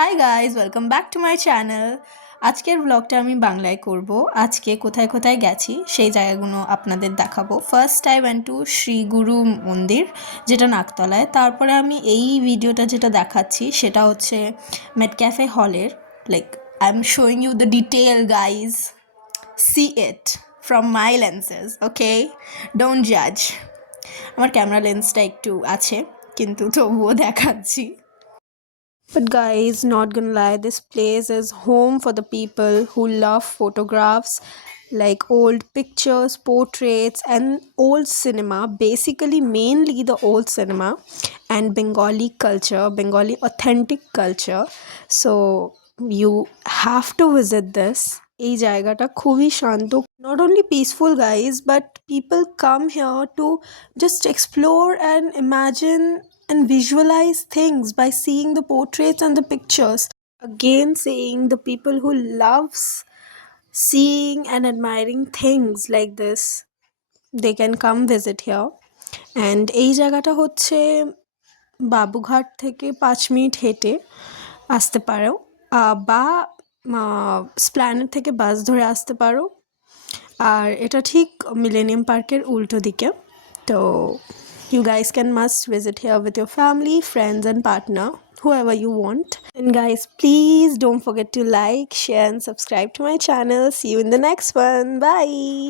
Hi guys, welcome back to my channel. আজকের ব্লগটা আমি বাংলায় করব। আজকে কোথায় কোথায় গেছি সেই জায়গাগুলো আপনাদের দেখাবো। First I went to Shri গুরু মন্দির, যেটা নাকতলায়। তারপরে আমি এই ভিডিওটা যেটা দেখাচ্ছি সেটা হচ্ছে মেটক্যাফে হলের। Like I am showing you the detail guys, see it from my lenses, okay? Don't জাজ। আমার ক্যামেরা লেন্সটা একটু আছে, কিন্তু তবুও দেখাচ্ছি। But guys, not gonna lie, this place is home for the people who love photographs, like old pictures, portraits, and old cinema. Basically, mainly the old cinema and Bengali culture, Bengali authentic culture. So you have to visit this. এই জায়গাটা খুবই শান্ত, not only peaceful guys, but people come here to just explore and imagine and visualize things by seeing the portraits and the pictures. Again saying, the people who loves seeing and admiring things like this, they can come visit here. And এই জায়গাটা হচ্ছে বাবুঘাট থেকে 5 মিনিট হেঁটে আসতে পারো, বা স্প্ল্যানেড থেকে বাস ধরে আসতে পারো। আর এটা ঠিক মিলেনিয়াম পার্কের উল্টো দিকে। তো you guys can must visit here with your family, friends and partner, whoever you want. And guys, please don't forget to like, share and subscribe to my channel. See you in the next one. Bye.